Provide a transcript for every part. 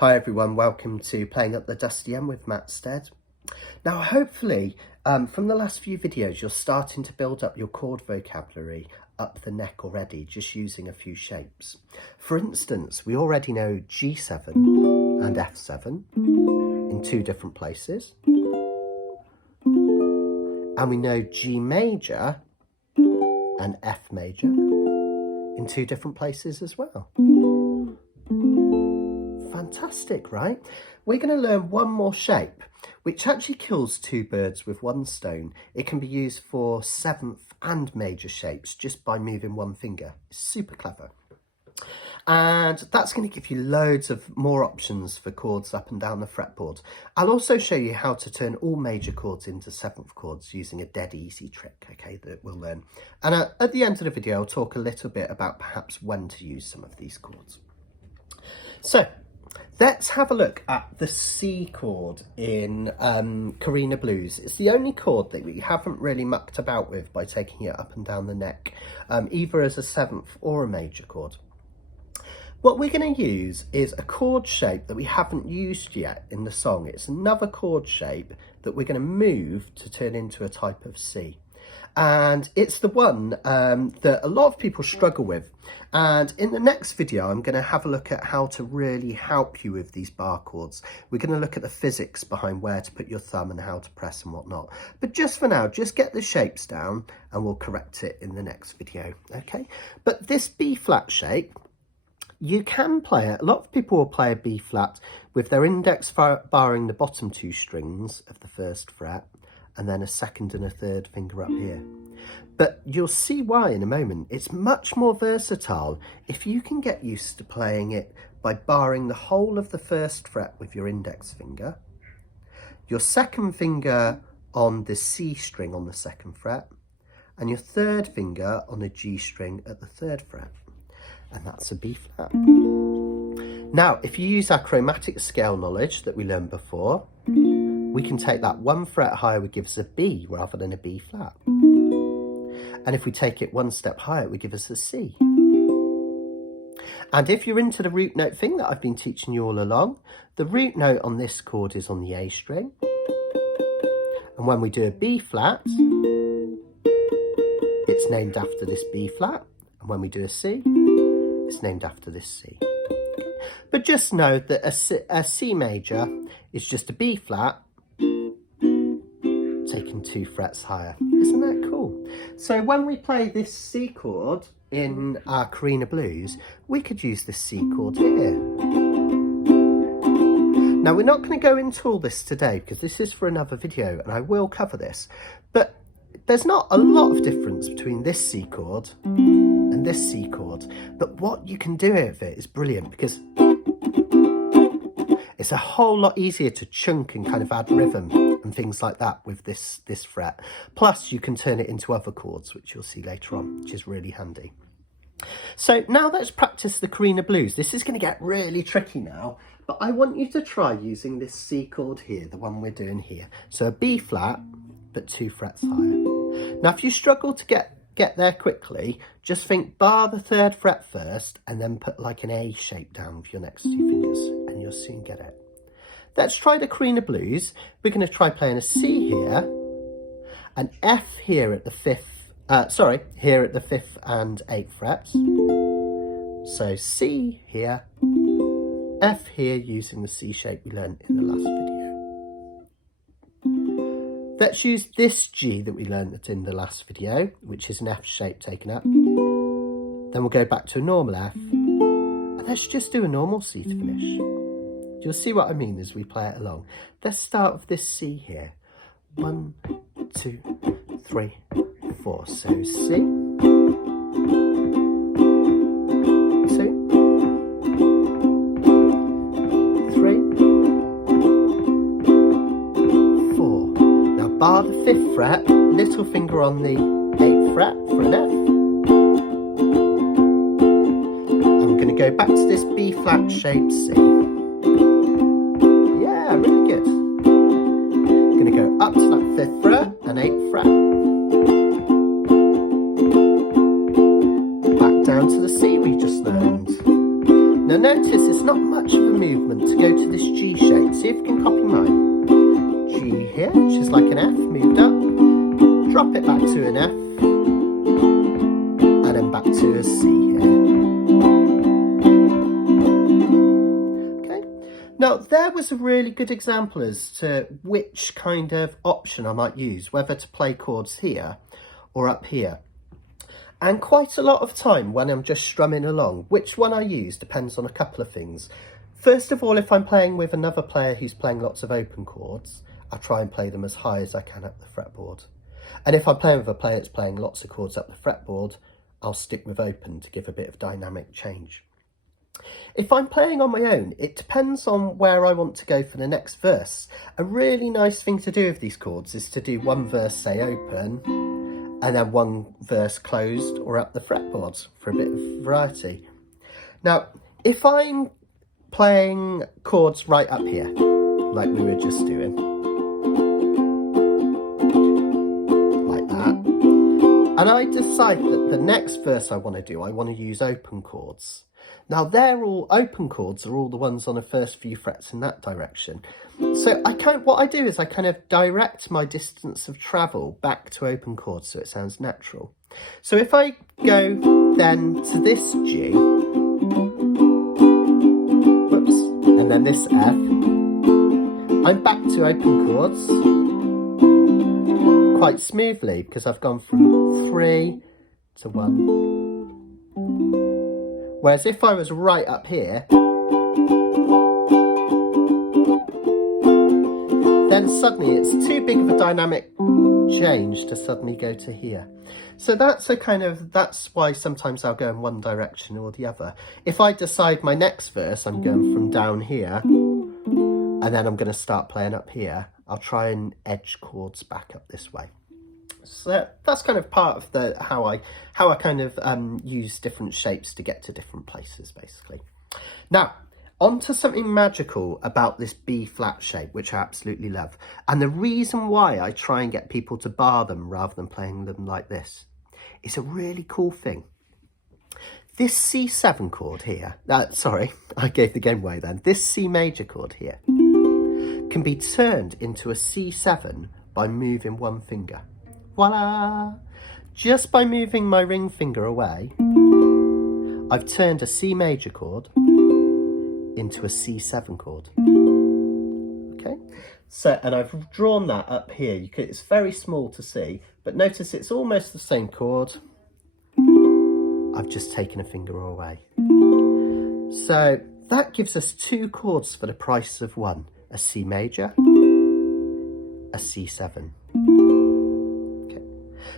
Hi everyone, welcome to Playing Up the Dusty M with Matt Stead. Now hopefully from the last few videos you're starting to build up your chord vocabulary up the neck already, just using a few shapes. For instance, we already know G7 and F7 in two different places. And we know G major and F major in two different places as well. Fantastic, right? We're going to learn one more shape, which actually kills two birds with one stone. It can be used for seventh and major shapes just by moving one finger. It's super clever. And that's going to give you loads of more options for chords up and down the fretboard. I'll also show you how to turn all major chords into seventh chords using a dead easy trick, okay, that we'll learn. And at the end of the video, I'll talk a little bit about perhaps when to use some of these chords. So let's have a look at the C chord in Carina Blues. It's the only chord that we haven't really mucked about with by taking it up and down the neck, either as a seventh or a major chord. What we're going to use is a chord shape that we haven't used yet in the song. It's another chord shape that we're going to move to turn into a type of C. And it's the one that a lot of people struggle with. And in the next video, I'm going to have a look at how to really help you with these bar chords. We're going to look at the physics behind where to put your thumb and how to press and whatnot. But just for now, just get the shapes down and we'll correct it in the next video, okay? But this B flat shape, you can play it. A lot of people will play a B flat with their index barring the bottom two strings of the first fret, and then a second and a third finger up here. But you'll see why in a moment. It's much more versatile if you can get used to playing it by barring the whole of the first fret with your index finger, your second finger on the C string on the second fret, and your third finger on the G string at the third fret. And that's a B flat. Now, if you use our chromatic scale knowledge that we learned before, we can take that one fret higher, would give us a B rather than a B flat. And if we take it one step higher, it would give us a C. And if you're into the root note thing that I've been teaching you all along, the root note on this chord is on the A string. And when we do a B flat, it's named after this B flat. And when we do a C, it's named after this C. But just know that a C major is just a B flat taking two frets higher. Isn't that cool? So when we play this C chord in our Carina Blues, we could use this C chord here. Now we're not going to go into all this today because this is for another video and I will cover this, but there's not a lot of difference between this C chord and this C chord, but what you can do with it is brilliant because it's a whole lot easier to chunk and kind of add rhythm and things like that with this fret. Plus you can turn it into other chords, which you'll see later on, which is really handy. So now let's practice the Carina Blues. This is going to get really tricky now, but I want you to try using this C chord here, the one we're doing here. So a B flat, but two frets higher. Now if you struggle to get there quickly, just think bar the third fret first and then put like an A shape down with your next two fingers and you'll soon get it. Let's try the Carina Blues. We're going to try playing a C here, an F here at the fifth, here at the fifth and eighth frets. So C here, F here using the C shape we learned in the last video. Let's use this G that we learned in the last video, which is an F shape taken up. Then we'll go back to a normal F. And let's just do a normal C to finish. You'll see what I mean as we play it along. Let's start with this C here. 1, 2, 3, 4. So C. 2. 3. 4. Now bar the 5th fret, little finger on the 8th fret for an F. I'm going to go back to this B flat shape C. Yeah, really good. I'm going to go up to that 5th fret and 8th fret. Back down to the C we just learned. Now Now notice it's not much of a movement to go to this G shape. See if you can copy mine. G here, which is like an F, moved up. Drop it back to an F. And then back to a C here. Okay. Now there was a really good example as to which kind of option I might use, whether to play chords here or up here. And quite a lot of time when I'm just strumming along, which one I use depends on a couple of things. First of all, if I'm playing with another player who's playing lots of open chords, I try and play them as high as I can up the fretboard. And if I'm playing with a player that's playing lots of chords up the fretboard, I'll stick with open to give a bit of dynamic change. If I'm playing on my own, it depends on where I want to go for the next verse. A really nice thing to do with these chords is to do one verse, say, open, and then one verse closed or up the fretboards for a bit of variety. Now, if I'm playing chords right up here, like we were just doing, like that, and I decide that the next verse I want to use open chords. Now open chords are all the ones on the first few frets in that direction. So what I do is I kind of direct my distance of travel back to open chords so it sounds natural. So if I go then to this G, whoops, and then this F, I'm back to open chords quite smoothly because I've gone from 3 to 1. Whereas if I was right up here, then suddenly it's too big of a dynamic change to suddenly go to here. So that's why sometimes I'll go in one direction or the other. If I decide my next verse, I'm going from down here, and then I'm going to start playing up here, I'll try and edge chords back up this way. So that's kind of part of how I kind of use different shapes to get to different places, basically. Now, on to something magical about this B flat shape, which I absolutely love. And the reason why I try and get people to bar them rather than playing them like this is a really cool thing. This C7 chord here, sorry, I gave the game away then. This C major chord here can be turned into a C7 by moving one finger. Voila! Just by moving my ring finger away, I've turned a C major chord into a C7 chord. Okay, so, and I've drawn that up here. It's very small to see, but notice it's almost the same chord. I've just taken a finger away. So that gives us two chords for the price of one, a C major, a C7.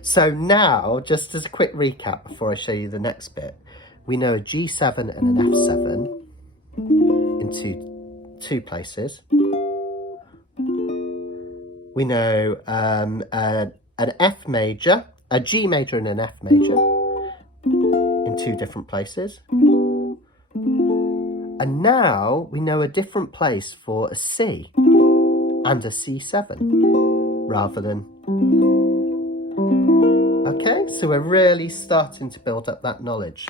So now, just as a quick recap before I show you the next bit, we know a G7 and an F7 in two places. We know an F major, a G major and an F major in two different places. And now we know a different place for a C and a C7 rather than... Okay, so we're really starting to build up that knowledge.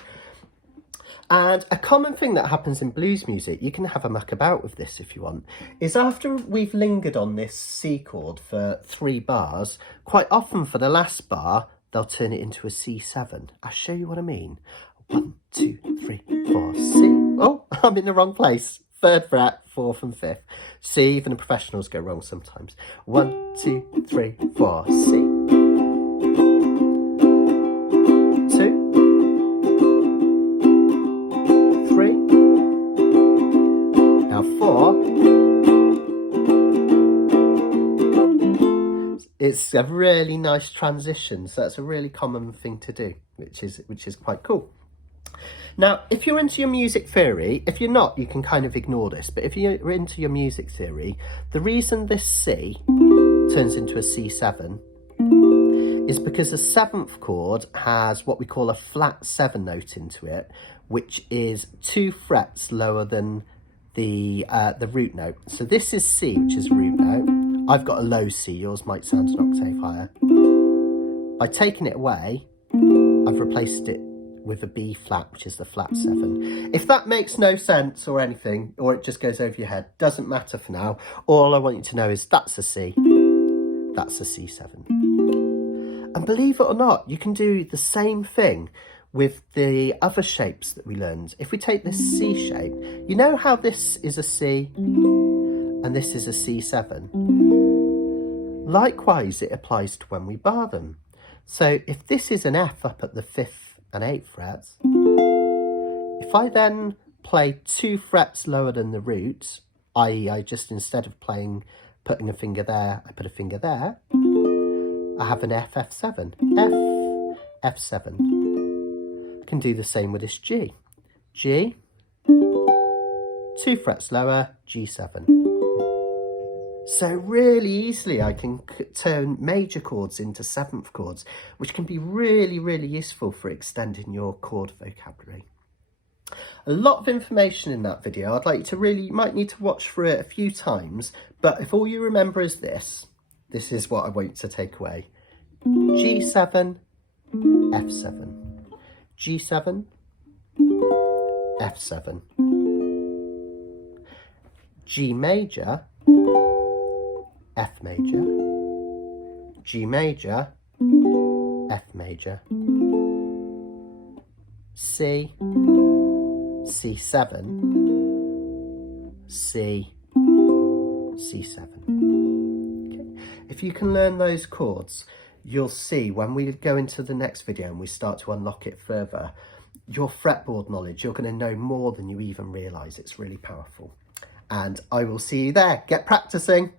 And a common thing that happens in blues music, you can have a muck about with this if you want, is after we've lingered on this C chord for 3 bars, quite often for the last bar, they'll turn it into a C7. I'll show you what I mean. 1, 2, 3, 4, C. Oh, I'm in the wrong place. 3rd fret, 4th and 5th. See, even the professionals go wrong sometimes. 1, 2, 3, 4, C. 2, 3, now 4. It's a really nice transition, so that's a really common thing to do, which is quite cool. Now, if you're into your music theory, if you're not, you can kind of ignore this, but if you're into your music theory, the reason this C turns into a C7 is because the 7th chord has what we call a flat 7 note into it, which is 2 frets lower than the root note. So this is C, which is root note. I've got a low C, yours might sound an octave higher. By taking it away, I've replaced it with a B flat, which is the flat 7. If that makes no sense or anything, or it just goes over your head, doesn't matter for now. All I want you to know is that's a C, that's a C7. And believe it or not, you can do the same thing with the other shapes that we learned. If we take this C shape, you know how this is a C and this is a C7? Likewise, it applies to when we bar them. So if this is an F up at the 5th and 8th frets, if I then play 2 frets lower than the root, i.e. I just, instead of putting a finger there, I put a finger there, I have an F, F7, F, F7. I can do the same with this G. G, 2 frets lower, G7. So really easily I can turn major chords into 7th chords, which can be really, really useful for extending your chord vocabulary. A lot of information in that video. I'd like you to you might need to watch through it a few times, but if all you remember is this is what I want you to take away. G7, F7, G7, F7, G major, F major, G major, F major, C, C7, C, C7. Okay. If you can learn those chords, you'll see when we go into the next video and we start to unlock it further, your fretboard knowledge, you're going to know more than you even realise. It's really powerful. And I will see you there. Get practicing.